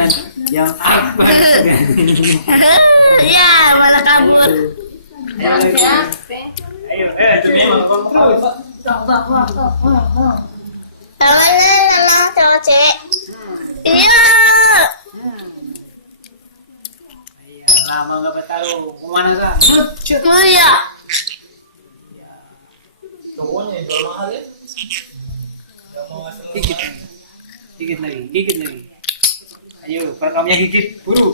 dengan yang akbar. Ya, malah kabur. Ayo, itu memang terus. Tangannya sama cek. Iya. Lama nggak tahu kemana sah? Iya. Cowoknya itu mahal ya. Gigit lagi. Ayo, perekamnya gigit, buru.